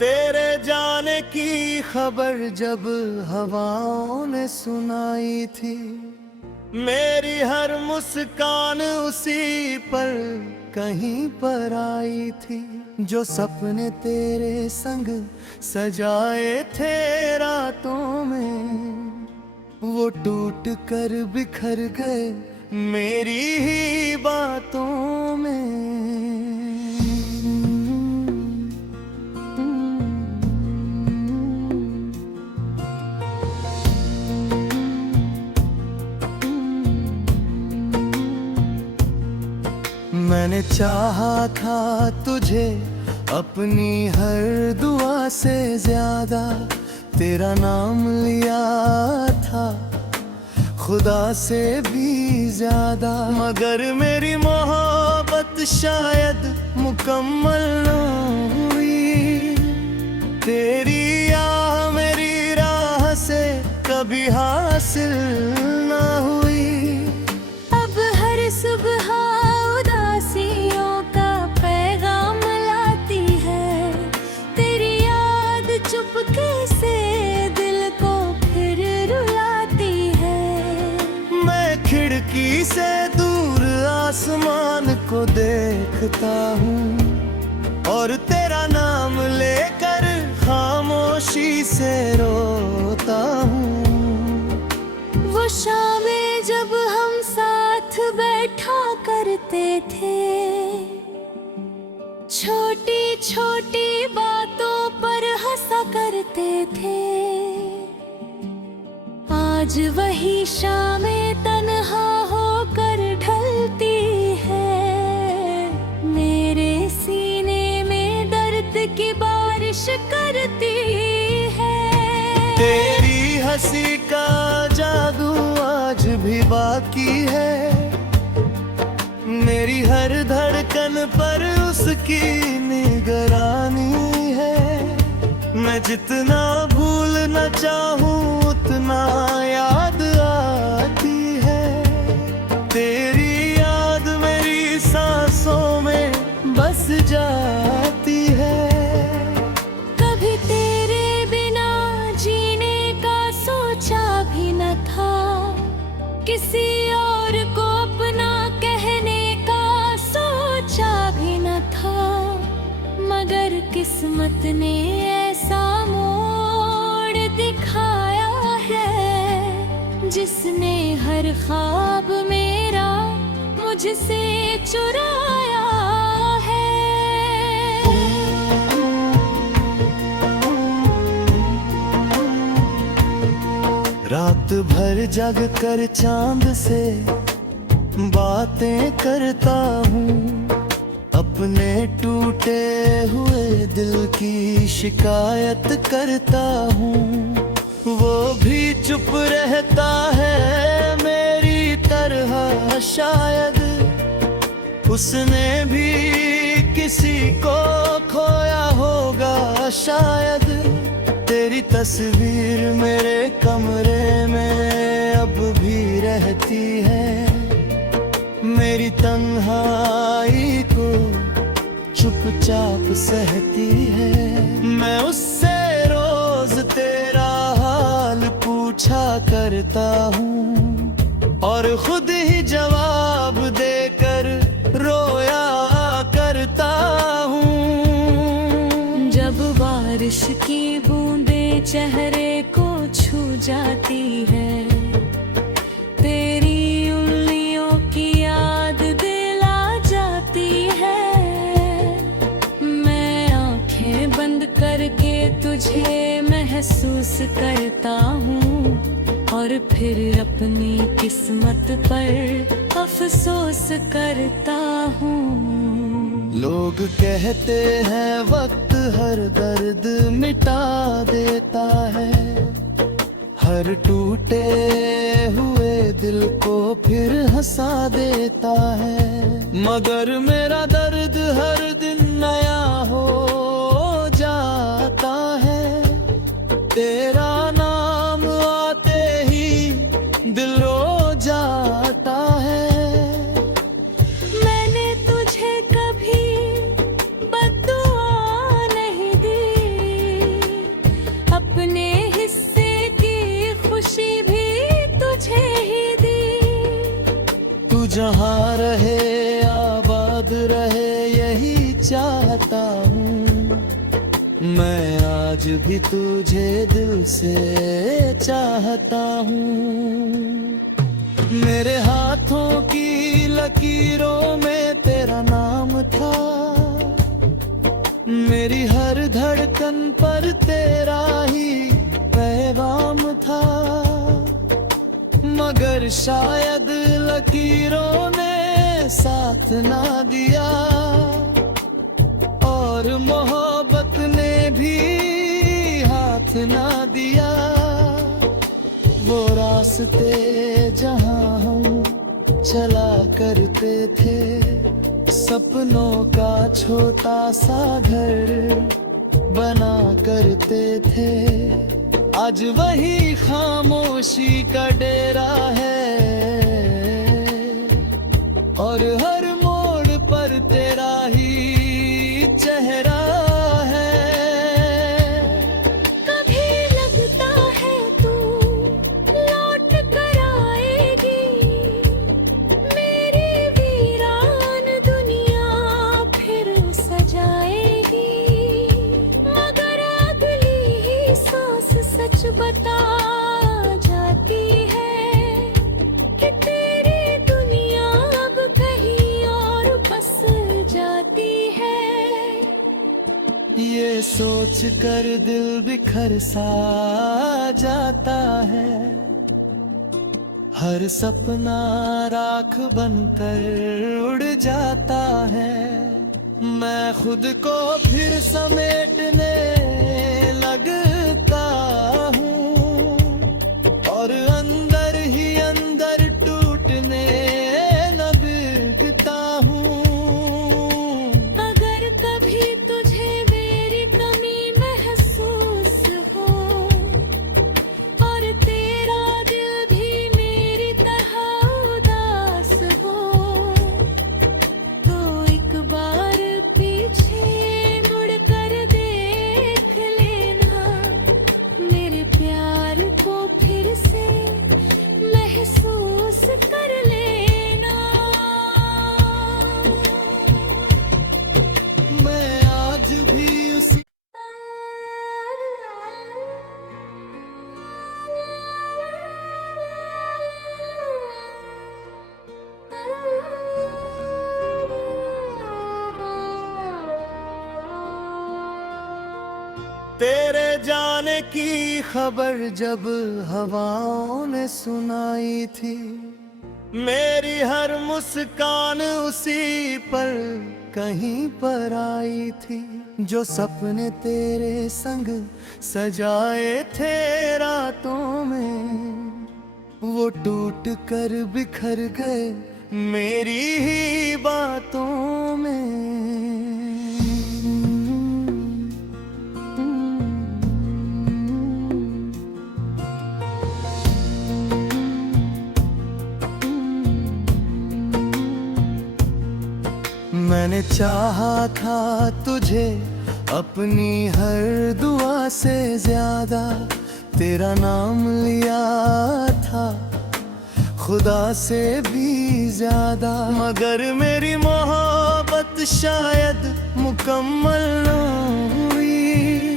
तेरे जाने की खबर जब हवाओं ने सुनाई थी, मेरी हर मुस्कान उसी पर कहीं पर आई थी। जो सपने तेरे संग सजाए थे रातों में, वो टूट कर बिखर गए मेरी ही बातों में। मैंने चाहा था तुझे अपनी हर दुआ से ज्यादा, तेरा नाम लिया था खुदा से भी ज्यादा। मगर मेरी मोहब्बत शायद मुकम्मल न हुई, तेरी आह मेरी राह से कभी हासिल न हुई। अब हर सुबह उदासियों का पैगाम लाती है, तेरी याद चुपके से दिल को फिर रुलाती है। मैं खिड़की से दूर आसमान को देखता हूँ, और तेरा नाम लेकर खामोशी से रोता हूँ। वो शामें जब हम साथ बैठा करते थे, छोटी छोटी बातों पर हंसा करते थे। आज वही शामें तन्हा होकर ढलती है, मेरे सीने में दर्द की बारिश करती है। तेरी हंसी का जादू आज भी बाकी है, मेरी हर धड़कन पर उसकी निगरानी है। मैं जितना भूलना चाहूँ उतना याद आती है, तेरी याद मेरी सांसों में बस जाती है। कभी तेरे बिना जीने का सोचा भी न था, किसी और को अपना कहने का सोचा भी न था। मगर किस्मत ने ऐसा मोड़ दिखाया है, जिसने हर ख्वाब मेरा मुझसे चुराया है। रात भर जग कर चांद से बातें करता हूँ, अपने टूटे हुए दिल की शिकायत करता हूँ। वो भी चुप रहता है मेरी तरह शायद, उसने भी किसी को खोया होगा शायद। तेरी तस्वीर मेरे कमरे में अब भी रहती है, मेरी तन्हाई को चुपचाप सहती है। मैं उससे रोज तेरा हाल पूछा करता हूँ, और खुद ही जवाब देकर रोया करता हूँ। जब बारिश की बूंदें चेहरे को छू जाती है, तेरी उंगलियों की याद दिला जाती है। मैं आंखें बंद करके तुझे महसूस करता हूँ, और फिर अपनी किस्मत पर अफसोस करता हूँ। लोग कहते हैं वक्त हर दर्द मिटा देता है, हर टूटे हुए दिल को फिर हंसा देता है। मगर मेरा दर्द हर दिन नया हो जाता है, तेरा नाम आते ही दिल रो जाता है। मैंने तुझे कभी बद्दुआ नहीं दी, जहाँ रहे आबाद रहे यही चाहता हूँ। मैं आज भी तुझे दिल से चाहता हूँ। मेरे हाथों की लकीरों में तेरा नाम था, मेरी हर धड़कन पर तेरा ही पैगाम था। मगर शायद लकीरों ने साथ ना दिया, और मोहब्बत ने भी हाथ ना दिया। वो रास्ते जहाँ हम चला करते थे, सपनों का छोटा सा घर बना करते थे, आज वही खामोशी का डेरा है। और हर मोड़ पर तेरा ही चेहरा है। कभी लगता है तू लौट कर आएगी, मेरी वीरान दुनिया फिर सजाएगी। मगर अगली ही सांस सच बता जाती है कि तेरी दुनिया अब कहीं और बस जाती है। ये सोच कर दिल बिखर सा जाता है, हर सपना राख बनकर उड़ जाता है। मैं खुद को फिर समेटने लगता हूँ, और अंदर ही अंदर टूटने न बिकता हूँ। अगर कभी तुझे मेरी कमी महसूस हो, और तेरा दिल भी मेरी तरह उदास हो, तो एक बार पीछे मुड़ कर देख लेना, मेरे प्यार को फिर से महसूस कर लेना। मैं आज भी उसी तेरे जाने की खबर जब हवाओं ने सुनाई थी, मेरी हर मुस्कान उसी पर कहीं पर आई थी। जो सपने तेरे संग सजाए थे रातों में, वो टूट कर बिखर गए मेरी ही बातों में। मैंने चाहा था तुझे अपनी हर दुआ से ज्यादा, तेरा नाम लिया था खुदा से भी ज्यादा। मगर मेरी मोहब्बत शायद मुकम्मल न हुई,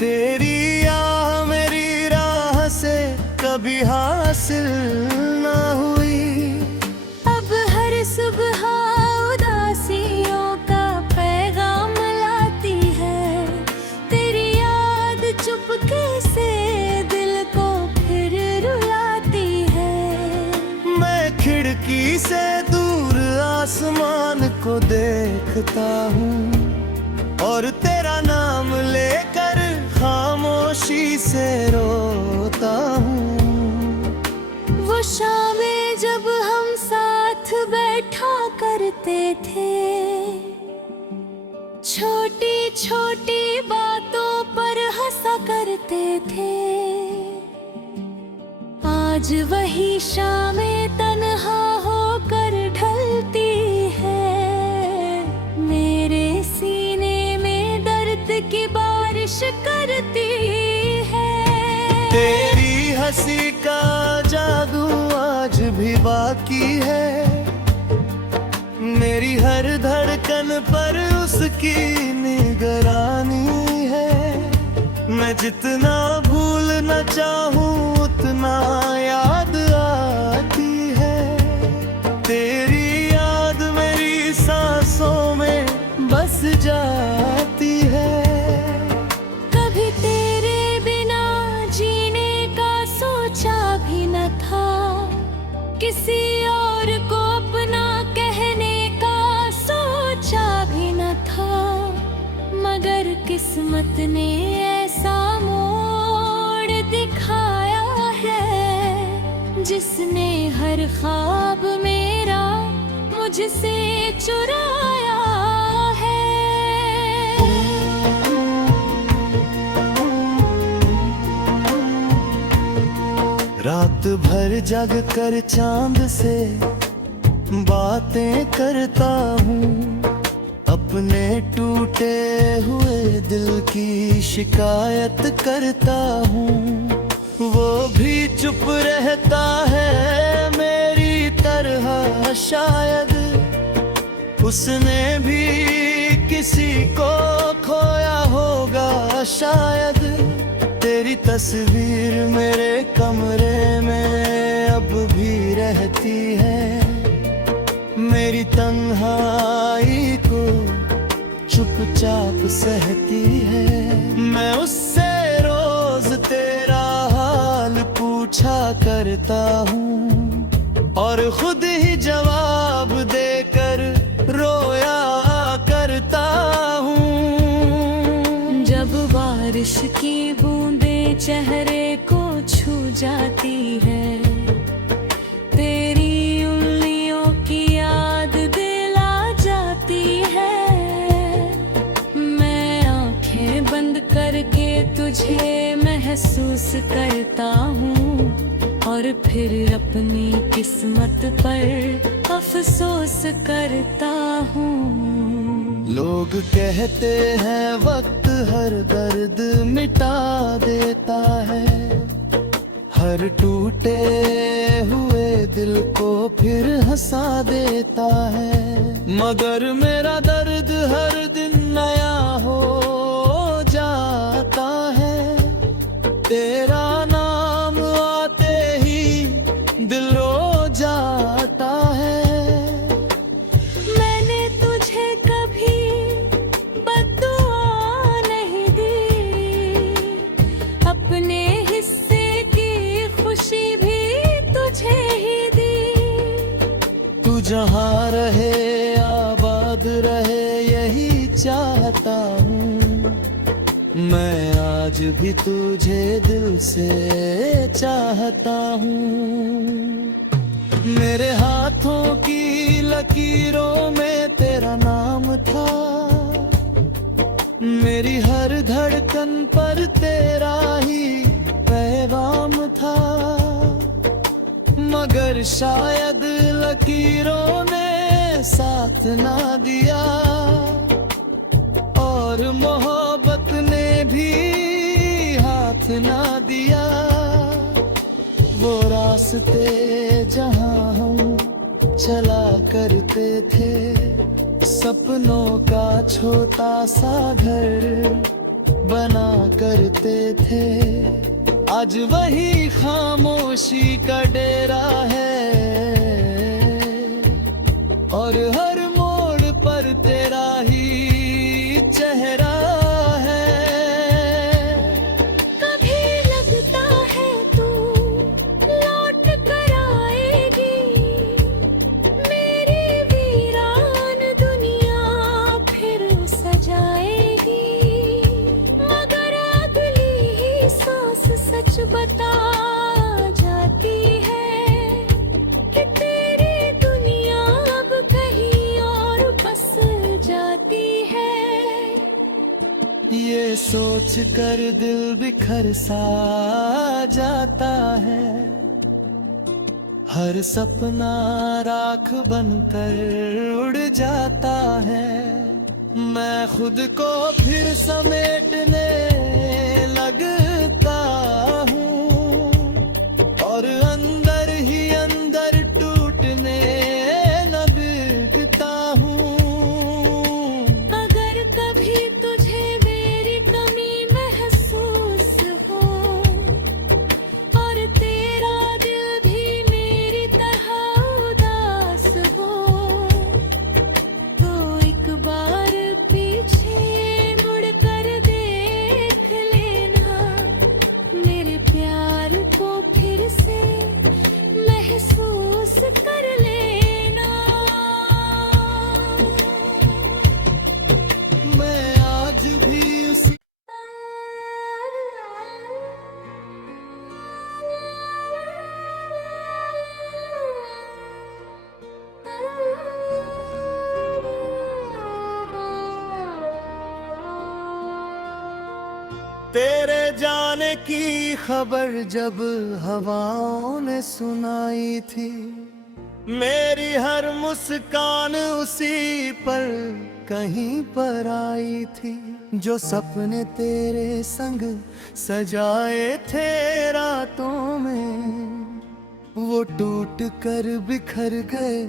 तेरी आह मेरी राह से कभी हासिल न हुई। अब हर सुबह उदासियों का पैगाम लाती है, तेरी याद चुपके से दिल को फिर रुलाती है। मैं खिड़की से दूर आसमान को देखता हूँ, और तेरा नाम लेकर खामोशी से रोता हूँ। वो शामें जब हम साथ बैठा करते थे, छोटी छोटी बातों पर हंसा करते थे। आज वही शामें तन्हा होकर ढलती है, मेरे सीने में दर्द की बारिश करती है। तेरी हंसी का जादू आज भी बाकी है, मेरी हर धड़कन पर उसकी निगरानी है। मैं जितना भूलना चाहूँ उतना याद आती है। तेरी याद मेरी सांसों में बस जाती है। कभी तेरे बिना जीने का सोचा भी न था, किसी और को अपना कहने का सोचा भी न था, मगर किस्मत ने ऐसा मोड़ दिखाया है, जिसने हर ख्वाब मेरा मुझसे चुराया है। रात भर जग कर चांद से बातें करता हूँ, अपने टूटे हुए दिल की शिकायत करता हूँ। वो भी चुप रहता है मेरी तरह शायद, उसने भी किसी को खोया होगा शायद। तेरी तस्वीर मेरे कमरे में अब भी रहती है, मेरी तन्हाई को चुपचाप सहती है। मैं उससे रोज तेरा हाल पूछा करता हूँ, और खुद ही जवाब देकर रोया करता हूँ। जब बारिश की बूंदें चेहरे को छू जाती है, तेरी उंगलियों की याद दिला जाती है। मैं आंखें बंद करके तुझे महसूस करता हूँ, और फिर अपनी किस्मत पर अफसोस करता हूँ। लोग कहते हैं वक्त हर दर्द मिटा देता है, हर टूटे हुए दिल को फिर हंसा देता है। मगर मेरा दर्द हर दिन नया हो जाता है। तेरा नाम आते ही दिल रो जाता है। मैंने तुझे कभी बद्दुआ नहीं दी, अपने हिस्से की खुशी भी तुझे ही दी। तू जहाँ रहे आबाद रहे यही चाहता हूँ। मैं आज भी तुझे दिल से चाहता हूँ। मेरे हाथों की लकीरों में तेरा नाम था, मेरी हर धड़कन पर तेरा ही पैगाम था। मगर शायद लकीरों ने साथ ना दिया, और मोहब्बत ने भी हाथ ना दिया। वो रास्ते जहाँ हम चला करते थे, सपनों का छोटा सा घर बना करते थे। आज वही खामोशी का डेरा है, और हर मोड़ पर तेरा ही चेहरा है। कभी लगता है तू लौट कर आएगी, मेरी वीरान दुनिया फिर सजाएगी। मगर अगली ही सांस सच बता जाती है कि तेरी दुनिया अब कहीं और बस जाती है। ये सोच कर दिल बिखर सा जाता है, हर सपना राख बनकर उड़ जाता है। मैं खुद को फिर समेटने लगता हूँ, और अंदर ही अंदर टूटने न बिकता हूँ। तेरे जाने की खबर जब हवाओं ने सुनाई थी, मेरी हर मुस्कान उसी पर कहीं पर आई थी। जो सपने तेरे संग सजाए थे रातों में, वो टूट कर बिखर गए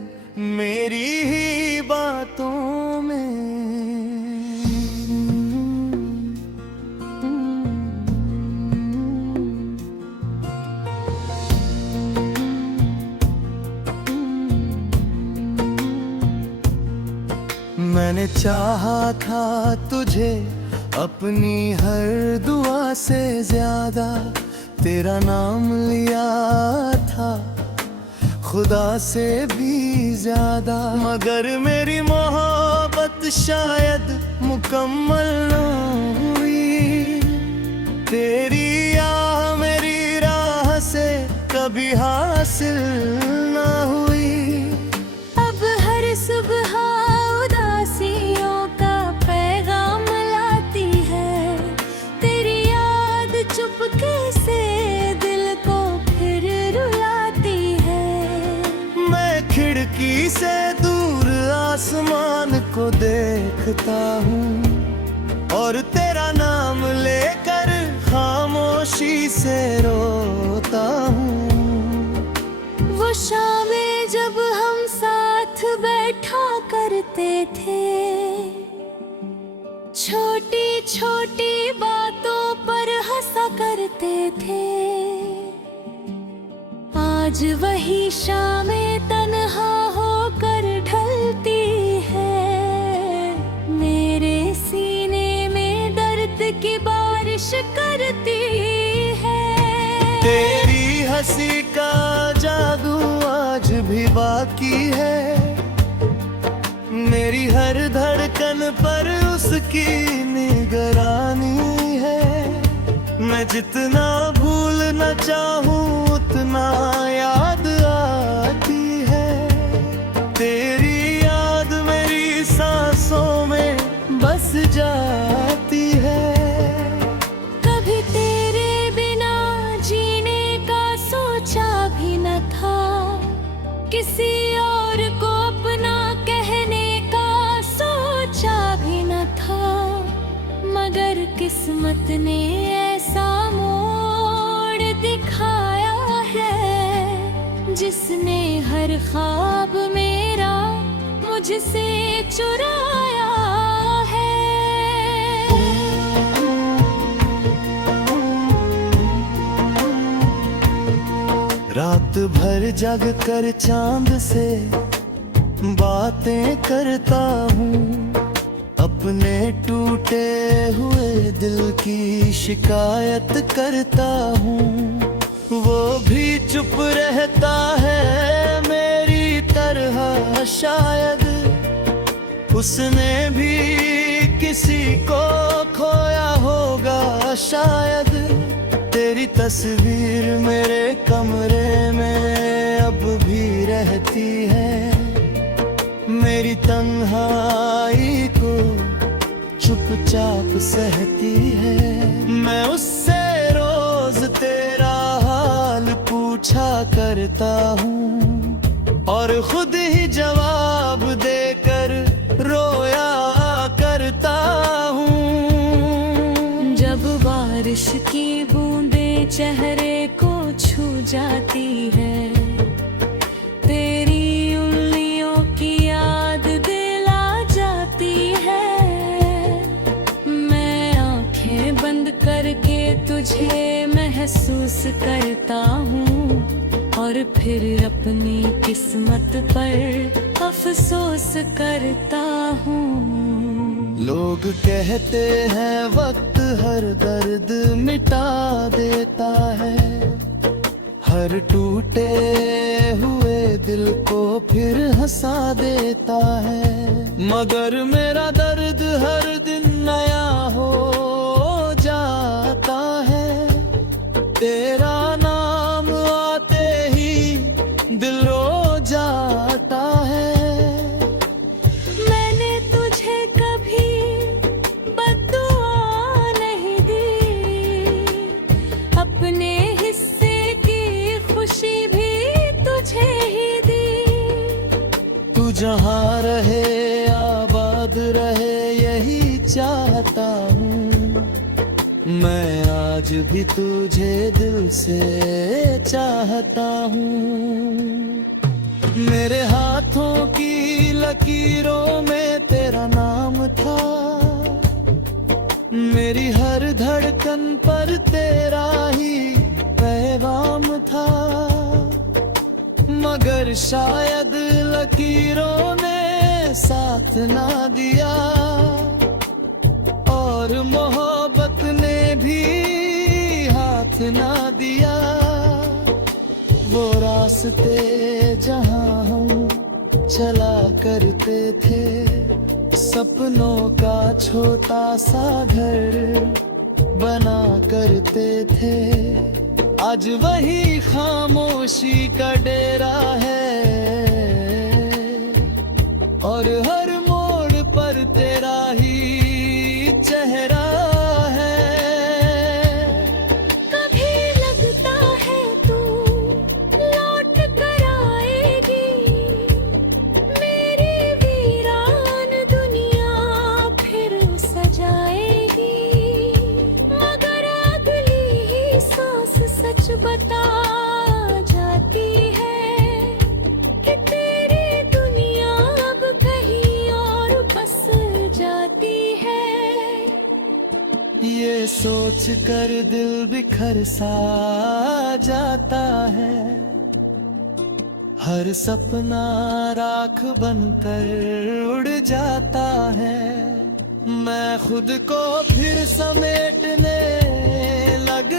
मेरी ही बातों में। मैंने चाहा था तुझे अपनी हर दुआ से ज्यादा, तेरा नाम लिया था खुदा से भी ज्यादा। मगर मेरी मोहब्बत शायद मुकम्मल न हुई, तेरी आह मेरी राह से कभी हासिल न हुई। अब हर सुबह उदासियों का पैगाम लाती है, तेरी याद चुपके से दिल को फिर रुलाती है। मैं खिड़की से दूर आसमान को देखता हूँ, और तेरा नाम लेकर खामोशी से रोता हूँ। वो शामें जब हम साथ बैठा करते थे, छोटी छोटी बातों पर हंसा करते थे। आज वही शामें तन्हा होकर ढलती है, मेरे सीने में दर्द की बारिश करती है। तेरी हंसी का जादू आज भी बाकी है, मेरी हर धड़कन पर उसकी निगरानी है। मैं जितना भूलना चाहूँ उतना याद आती है, तेरी याद मेरी सांसों में बस जाती है। कभी तेरे बिना जीने का सोचा भी न था, किसी और को अपना कहने का सोचा भी न था। मगर किस्मत ने ऐसा मोड़ दिखाया है, जिसने हर ख्वाब मेरा मुझसे चुराया है। रात भर जग कर चांद से बातें करता हूँ, अपने टूटे हुए दिल की शिकायत करता हूँ। वो भी चुप रहता है मेरी तरह शायद, उसने भी किसी को खोया होगा शायद। तेरी तस्वीर मेरे कमरे में अब भी रहती है, मेरी तन्हाई को चुपचाप सहती है। मैं उससे रोज तेरा हाल पूछा करता हूँ, और खुद ही जवाब देकर रोया करता हूँ। जब बारिश की बूंदें चेहरे को छू जाती है, तेरी उंगलियों की याद दिला जाती है। मैं आंखें बंद करके तुझे महसूस करता हूँ, और फिर अपनी किस्मत पर अफसोस करता हूँ। लोग कहते हैं वक्त हर दर्द मिटा देता है, हर टूटे हुए दिल को फिर हंसा देता है। मगर मेरा दर्द हर दिन नया हो जाता है, तेरा नाम आते ही दिल रो जाता है। मैंने तुझे कभी बद्दुआ नहीं दी, जहाँ रहे आबाद रहे यही चाहता हूँ। मैं आज भी तुझे दिल से चाहता हूँ। मेरे हाथों की लकीरों में तेरा नाम था, मेरी हर धड़कन पर तेरा ही पैगाम था। मगर शायद लकीरों ने साथ ना दिया, और मोहब्बत ने भी हाथ ना दिया। वो रास्ते जहाँ हम चला करते थे, सपनों का छोटा सा घर बना करते थे, आज वही खामोशी का डेरा है। और हर मोड़ पर तेरा ही चेहरा है। कभी लगता है तू लौट कर आएगी, मेरी वीरान दुनिया फिर सजाएगी। मगर अगली ही सांस सच बता जाती है कि तेरी दुनिया अब कहीं और बस जाती है। ये सोच कर दिल बिखर सा जाता है, हर सपना राख बनकर उड़ जाता है। मैं खुद को फिर समेटने लग